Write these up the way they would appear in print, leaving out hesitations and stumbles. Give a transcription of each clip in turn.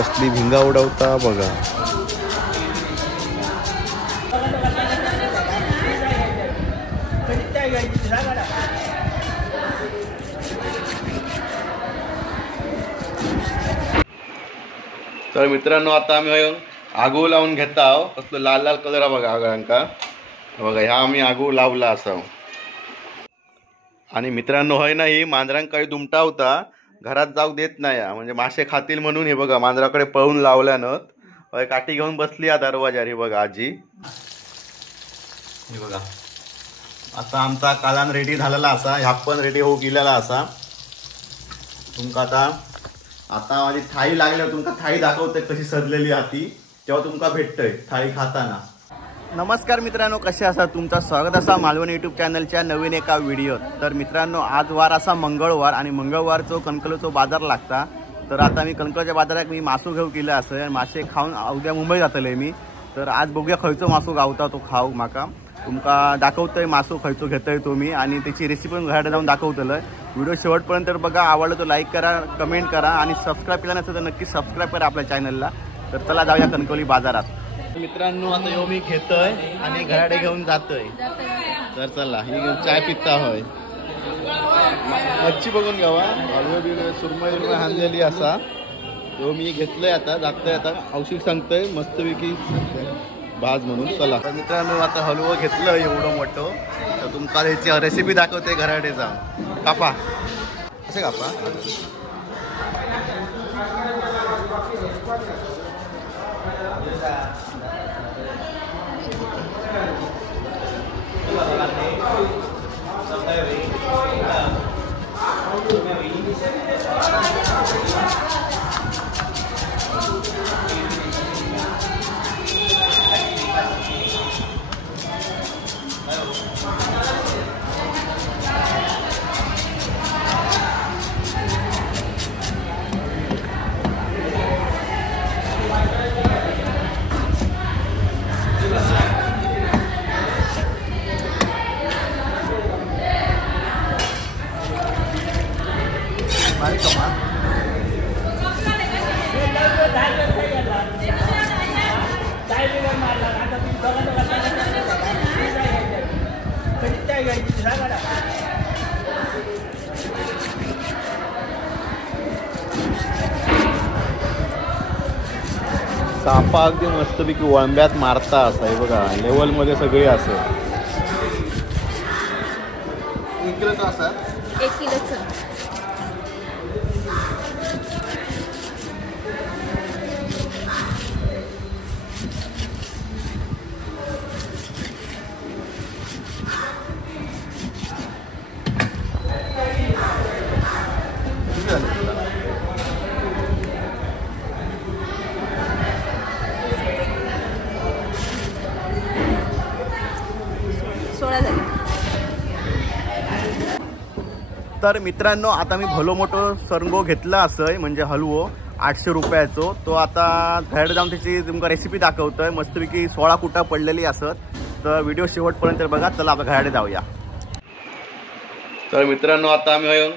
कसली भिंगा उडवता बघा. तर मित्रांनो आता आम्ही आगू लावून घेता आहो. कसलो लाल लाल कलर बघा आगळांका बघा. ह्या आम्ही आगू लावला असा. आणि मित्रांनो होय ना, ही मांजरांक काही दुमटा होता, घरात जाऊ देत नाही म्हणजे मासे खातील म्हणून. हे बघा मांजराकडे पळून लावल्यानं काठी घेऊन बसली आ दरवाजार. हे बघा आजी, हे बघा आता आमचा कालान रेडी झालेला असा. ह्या पण रेडी होऊ गेलेला असा. तुमका आता माझी थाळी लागल्यावर तुमका थाळी दाखवते कशी सजलेली हाती, तेव्हा तुमका भेटतंय थाळी खाताना. नमस्कार मित्रांनो, कसे असा तुमचं स्वागत असा मालवणी यूट्यूब चॅनलच्या नवीन एका व्हिडिओत. तर मित्रांनो आज वार असा मंगळवार आणि मंगळवारचो कणकवलीचो बाजार लागता. तर आता मी कणकवलीच्या बाजारात मी मासू घेऊ केलं असं. मासे खाऊन उद्या मुंबई जातले मी. तर आज बघूया खयचो मासू गावता तो खाऊ. माका तुमका दाखवतोय मासू खयचो घेतोय तुम्ही आणि त्याची रेसिपी पण घरात जाऊन दाखवतलं. व्हिडिओ शेवटपर्यंत बघा. आवडलं तो लाईक करा, कमेंट करा आणि सबस्क्राईब केला नसेल तर नक्की सबस्क्राईब करा आपल्या चॅनलला. तर चला जाऊया कणकवली बाजारात. मित्रांनो आता यो मी घेतोय आणि घराडे घेऊन जातोय. तर चला ही घेऊन चाय पिता होय. मच्छी बघून घ्यावा. हलवे बिलवे सुरमई हाणलेली असा. तो मी घेतलंय आता जातोय. आता औषध सांगतोय मस्तपैकी भाज म्हणून. चला मित्रांनो आता हलवं घेतलं एवढं मोठं. तर तुमका याची रेसिपी दाखवते घराडे जाऊन. कापा असे कापा. सापा अगदी मस्तपैकी वळंब्यात मारता असा. हे बघा लेवल मध्ये सगळे असं. 1 किलोचा असा. 1 किलोचा. तर मित्रांनो आता मी भलो मोठो सरंगो घेतला असं म्हणजे हलवो 800 रुपयाचो. तो आता घरात जाऊन त्याची तुमका रेसिपी दाखवतोय. मस्तपैकी 16 कुटा पडलेली असत. तर व्हिडिओ शेवटपर्यंत बघा. चला आपण घराडे जाऊया. तर मित्रांनो आता आम्ही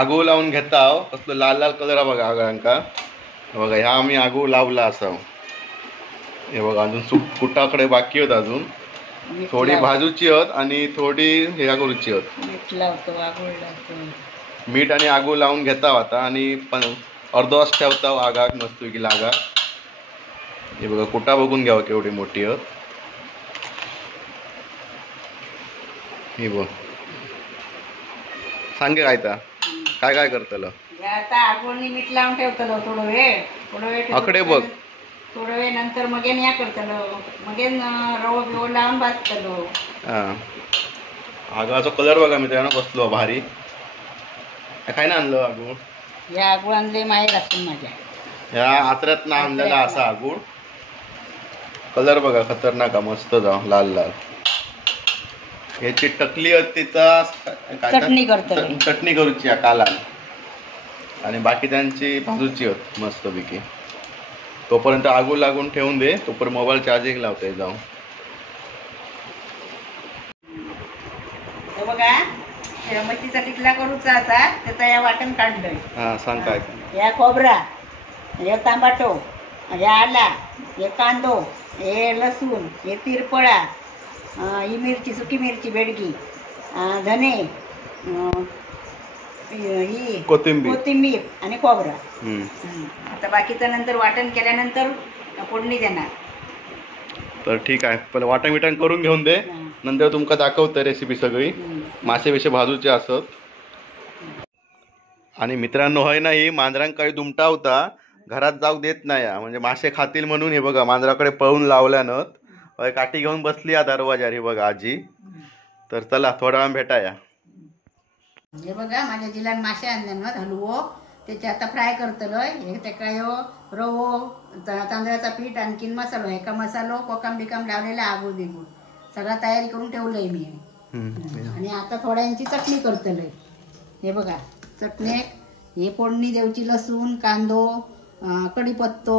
आगू लावून घेता आहो. कसलो लाल लाल कलर बघा आगळांका बघा. ह्या आम्ही आगू लावला असा. हे बघा अजून कुटाकडे बाकी होत. अजून थोडी भाजूची होत आणि थोडी हे करूची होत. मीठ आणि आगू लावून घेता आता आणि अर्धो तास ठेवता आगाक मस्तपैकी लागा. हे बघा कुटा बघून घ्यावं केवढी मोठी होत. हे बघ सांगे काय काय करतलं. मीठ लावून ठेवतलो थोडं वेळ आकडे बघ. थोडं वेळ नंतर मगेन या करतलो. मगेन रवो बिवो लावून भाजतलो. आगाचा कलर बघा मित्रांनो कसलो भारी. काय ना आणलं आगूळ. या आगूळ आणले माहेर असून माझ्या. ह्या आतऱ्यात आणलेला असा आगूळ. कलर बघा खतरनाक मस्त जाऊ लाल लाल. ह्याची टकली तिचा चटणी करूची काला आणि बाकी त्यांची भाजूची होत मस्तपैकी. तोपर्यंत आगू लागून ठेवून दे. तोपर्यंत मोबाईल चार्जिंग लावते जाऊन. बघा मच्छीचा टिकला करूचा असा. त्याचा या वाटण काढलंय. सांग काय. या खोबरा हे तांबाटो, हे आला, हे कांदो, हे लसूण, हे तिरपळा, ही मिरची, सुकी मिरची बेडगी, धने, ही कोथिंबीर आणि खोबरं. आता बाकीचं नंतर वाटण केल्यानंतर फोडणी देणार. तर ठीक आहे, पहिले वाटण विटण करून घेऊन दे, नंतर तुमका दाखवतं रेसिपी सगळी. मासे बिशे भाजूचे असत. आणि मित्रांनो होय ना, ही मांजरांक काही दुमटा होता, घरात जाऊ देत नाही म्हणजे मासे खातील म्हणून. हे बघा मांजराकडे पळून लावल्यानं होय काठी घेऊन बसली या दरवाजार. हे बघा आजी. तर चला थोडा वेळ भेटाया. हे बघा माझ्या जिलान मासे आणल्यानं हलवो, त्याचे आता फ्राय करतलोय. हे ते काय रवो, तांदळाचा पीठ, आणखीन मसालो, एका मसालो कोकम बिकम लावलेला, आगू बिगू सगळा तयारी करून ठेवलंय मी. आणि आता थोड्यांची चटणी करतलोय. हे बघा चटणी, हे फोडणी देवची, लसूण, कांदो, कढीपत्तो,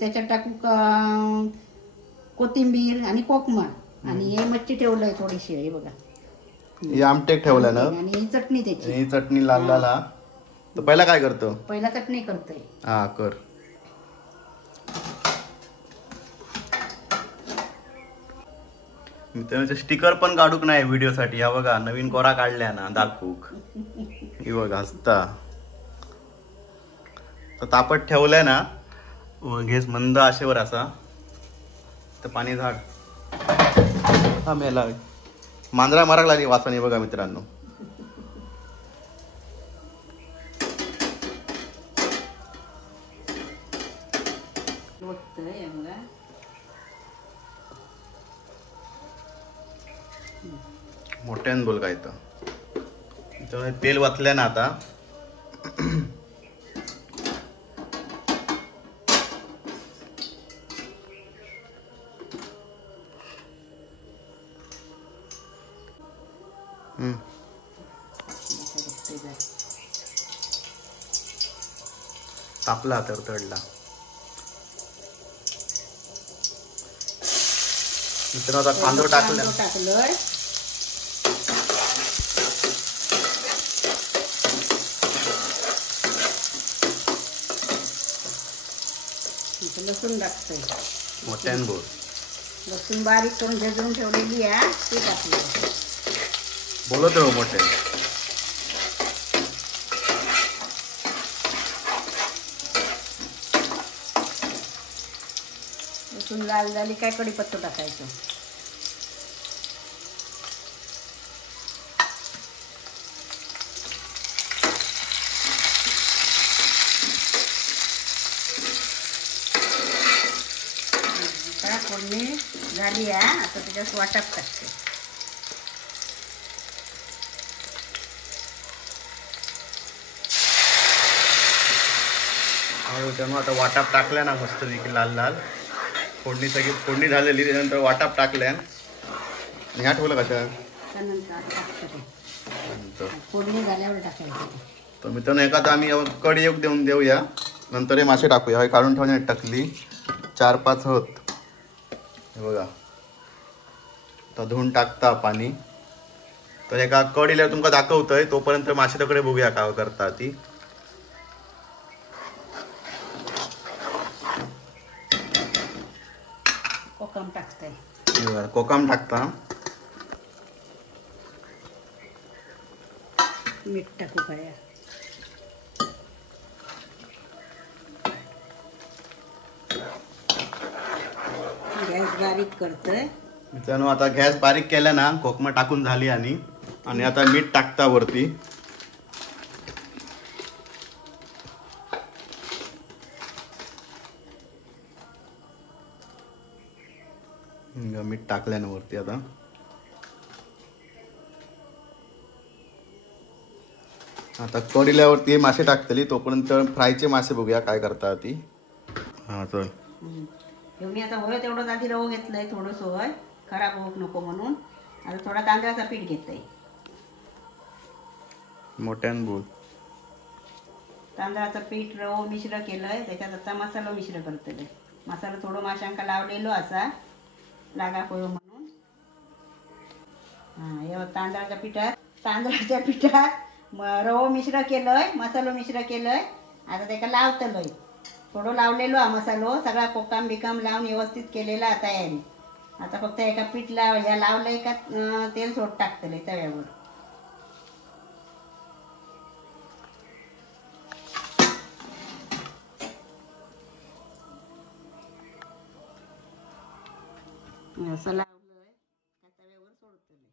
त्याच्यात टाकू कोथिंबीर आणि कोकमा, आणि हे मच्छी ठेवलंय थोडीशी. हे बघा हे आमटेक ठेवलं ना, आणि ही चटणी त्याची. ही चटणी लाल लाल. तर पहिला काय करतो? पहिला चटणी करतोय. हा कर. मित्रांनो स्टिकर पण काढूक नाही व्हिडिओ साठी. हा बघा नवीन कोरा काढल्या ना दाखवूक. ही बघा हसता. तर तापट ठेवलाय ना, घेस मंद आशेवर असा. तर पाणी झाड हा मेला. मांजरा माराक लागली वासाने बघा मित्रांनो. मोठ्यान बोल काय तर तेल वाचलंय ना आता. तापला तर तडला. मित्रांनो आता कांदो टाकलंय. लसूण टाकतोय. मोठ्यान बोल. लसूण बारीक करून भेजून ठेवलेली आहे ती टाकली. बोलत हो मोठे. लसूण लाल झाली काय कढीपत्ता टाकायचं. फोडणी झाली आहे. आता त्याच्यात वाटप टाकते. आता वाटाप टाकल्या ना मस्त लाल लाल. फोडणी सगळी फोडणी झालेली. त्यानंतर वाटाप टाकल्या. आणि ह्या ठेवलं कशा फोडणी झाल्यावर टाकायचं. तर मित्रांनो एखादा आम्ही कढी एक देऊन देऊया, नंतर हे मासे टाकूया. काढून ठेवण्यात टाकली 4-5 होत. हे बघा तर धुवून टाकता पाणी. तर एका कढीला तुमका दाखवतोय, तोपर्यंत मासे तकडे बघूया काय करता ती. कोकम टाकतोय. कोकम टाकता. मीठ टाकू काय. गॅस बारीक करतोय. मित्रांनो आता गॅस बारीक केला ना, कोकमा टाकून झाली. आणि आता मीठ टाकता वरती. मीठ टाकल्यानं वरती. आता कढील्यावरती मासे टाकतली, तोपर्यंत फ्रायचे मासे बघूया काय करता ती. हा चल. मी आता होय तेवढंच आधी रवो घेतलंय थोडंसं, होय खराब होऊ नको म्हणून. आता थोडा तांदळाचा पीठ घेतलंय. मोठ्यान बोल. तांदळाचं पीठ रवो मिश्र केलंय. त्याच्यात आता मसाला मिश्र करतले. मसाला थोडं माशांका लावलेलो असा लागा पळो म्हणून. हे तांदळाच्या पिठात रवो मिश्र केलंय, मसालो मिश्र केलंय. आता त्याला लावतलोय. थोडं लावलेलो हा मसालो सगळा कोकम बिकम लावून व्यवस्थित केलेला तयारी. आता फक्त एका पीठ ह्या लावलंय का तेल सोड टाकतले तव्यावर. असं लावलंय का तव्यावर सोडतले.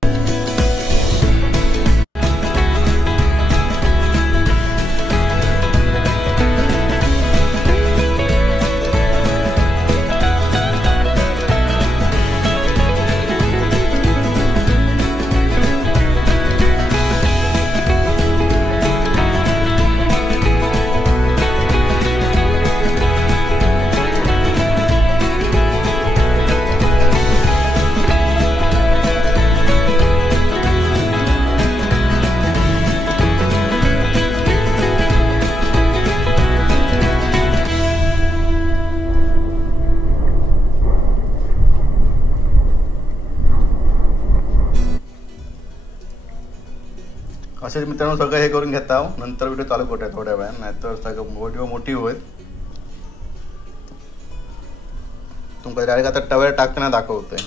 असे मित्रांनो सगळं हे करून घेता नंतर व्हिडिओ चालू करतोय थोड्या वेळात, नाहीतर सगळं व्हिडिओ मोठी होईल. तुमका डायरेक्ट आता टव्यावर टाकताना दाखवतोय.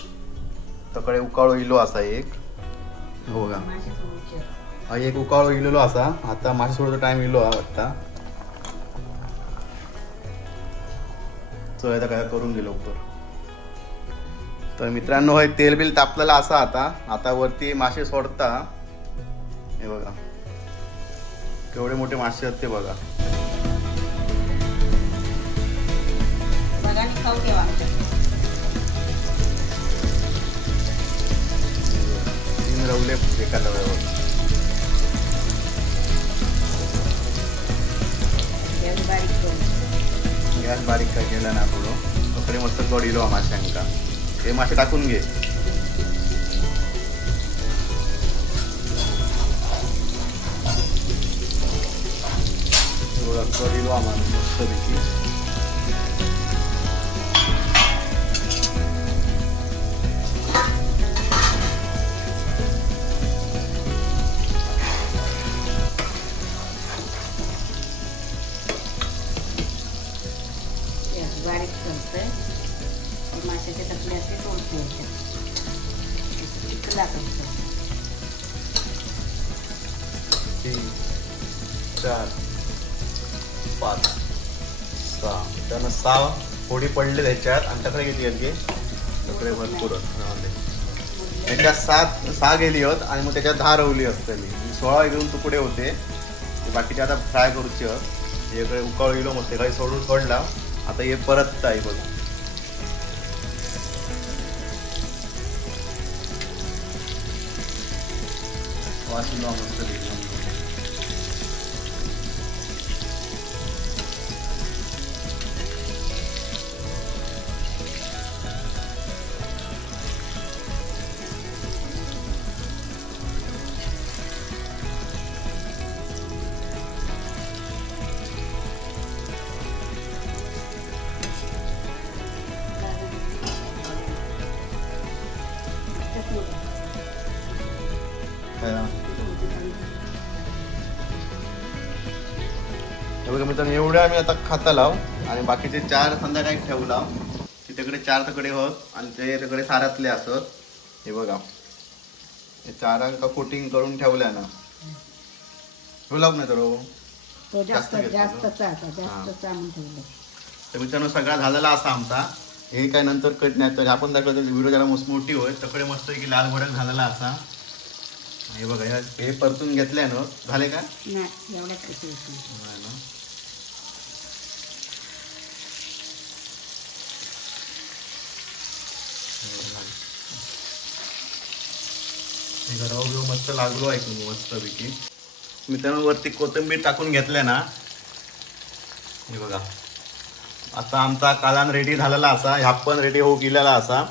तकडे उकाळो इलो असा एक हो बघा, हा एक उकाळो इलेलो असा. आता मासे सोडायचा टाइम इलो आता. चल आता काय करून घे लवकर. तर मित्रांनो हे तेल बिल तापलेला असा. आता वरती मासे सोडता. हे बघा केवढे मोठे मासे आहेत ते बघा. खाऊ ठेवा. 3 रवले एका तव्यावर. गॅस बारीक काय केला ना थोडं तकडे मस्त गड इलो माशांका. हे मासे टाकून घे. कढीलो आम्हाला मस्तपैकी. बारीक करतोय माशाच्या टकल्याचे सोडतोय. चिकला करतो. 3 4 5 6 त्यानं 6 फोडी पडले त्याच्यात. आणि तकडे किती आहेत गे? तकडे भरपूर त्याच्यात 6 गेली होत आणि मग त्याच्यात 10 रवली असतली. 16 घेऊन तुकडे होते. बाकीचे आता फ्राय करूचे आहेत. हे उकाळ गेलो मस्त काही सोडला. आता हे परत आहे बघ. वाशिलो मस्त मित्रांनो एवढ्या आम्ही आता खाता लाव. आणि बाकीचे 4 संध्याकाळी ठेवला. तिकडे 4 तकडे होत आणि ते तिकडे सारातले असत. हे बघा हे 4 कोटिंग करून ठेवल्या ना. ठेवला नाही तर जास्त तर मित्रांनो सगळा झालेला असा आमचा. हे काय नंतर कट नाही तर आपण दाखवतो व्हिडिओ जरा मोठी होय. तकडे मस्त की लाल भडक झालेला असा. हे बघा हे परतून घेतल्यानं झाले का? रवा मस्त लागलो आहे मस्त पैकी. मित्रांनो वरती कोथिंबीर टाकून घेतल्या ना. हे बघा आता आमचा कालान रेडी झालेला असा. ह्या पण रेडी होऊ गेलेला असा.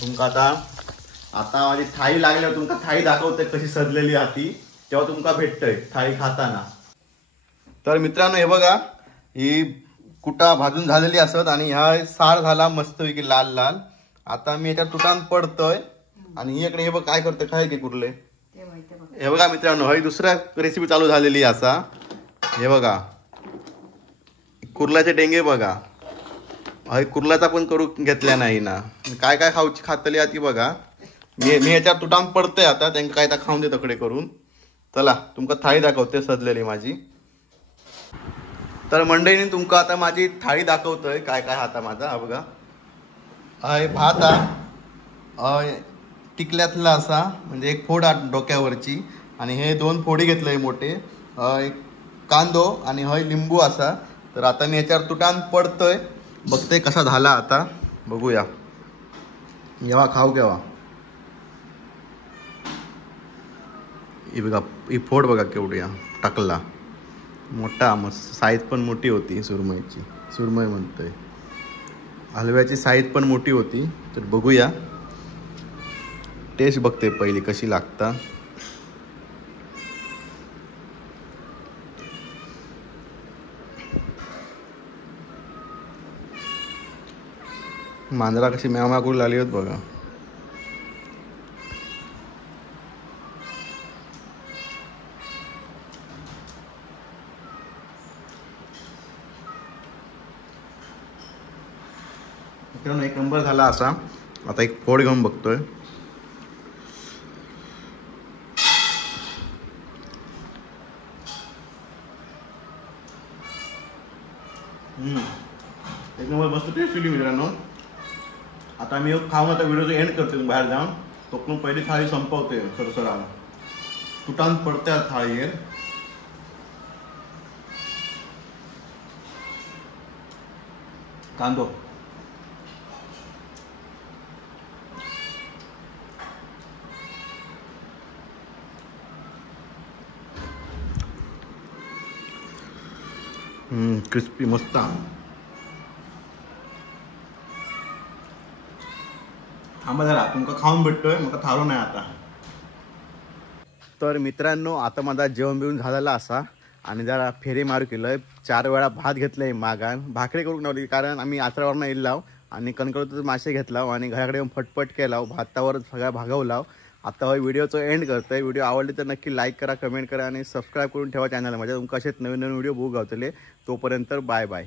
तुमका आता माझी थाळी लागल्यावर तुमका थाळी दाखवते कशी सजलेली हाती. तेव्हा तुमका भेटतय थाळी खाताना. तर मित्रांनो हे बघा ही कुटा भाजून झालेली असत आणि ह्या सार झाला मस्तपैकी लाल लाल. आता मी याच्यात तुटान पडतोय आणि इकडे हे बघ काय करतोय काय की कुठले. हे बघा मित्रांनो ही दुसऱ्या रेसिपी चालू झालेली असा. हे बघा कुर्ल्याचे डेंगे बघा. अय कुर्ल्याचा पण करू घेतल्या नाही ना. काय काय खातली ती बघा. मी याच्यावर तुटान पडते आता. त्यांना काय खाऊन दे तकडे करून. चला तुमका थाळी दाखवते सजलेली माझी. तर मंडळीने तुमका आता माझी थाळी दाखवतोय काय काय हाता माझा. हा बघा. अय भात हा टिकल्यातला असा म्हणजे एक फोड डोक्यावरची आणि हे 2 फोडी घेतलंय मोठे. एक कांदो आणि हय लिंबू असा. तर आता मी याच्यावर तुटान पडतोय. बघते कसा झाला आता बघूया. केव्हा खाऊ केव्हा. ही बघा ही फोड बघा केवढी टाकला मोठा. मग साईज पण मोठी होती सुरमईची. सुरमई म्हणतोय. हलव्याची साईज पण मोठी होती. तर बघूया टेस्ट बघते पहिली कशी लागता. मांजरा कशी म्याव करू लागली होत बघा. एक नंबर झाला असा. आता एक फोड घेऊन बघतोय. एक नंबर मस्त टेस्ट दिली मित्रांनो. आता मी खाऊन आता व्हिडिओचं एंड करते बाहेर जाऊन. तोकडून पहिली थाळी संपवते सरसरा. तुटान पडते थाळीवर. कांदो क्रिस्पी मस्त. थांबा जरा तुमका खाऊन भेटतोय मग थारो नाही आता. तर मित्रांनो आता माझा जेवण बिवून झालेला असा आणि जरा फेरी मारू केलंय. 4 वेळा भात घेतलंय मागान. भाकरी करून नव्हती कारण आम्ही आचरावरनं येईल आणि कणकवलीत मासे घेतला आणि घराकडे येऊन फटफट केला. भातावर सगळा भागवला. आता व्हिडिओचं एंड करतोय. व्हिडिओ आवडली तर नक्की लाईक करा, कमेंट करा आणि सबस्क्राईब करून ठेवा चॅनल. म्हणजे तुमका असेच नवीन नवीन व्हिडिओ बघू गावतले. तोपर्यंत बाय बाय.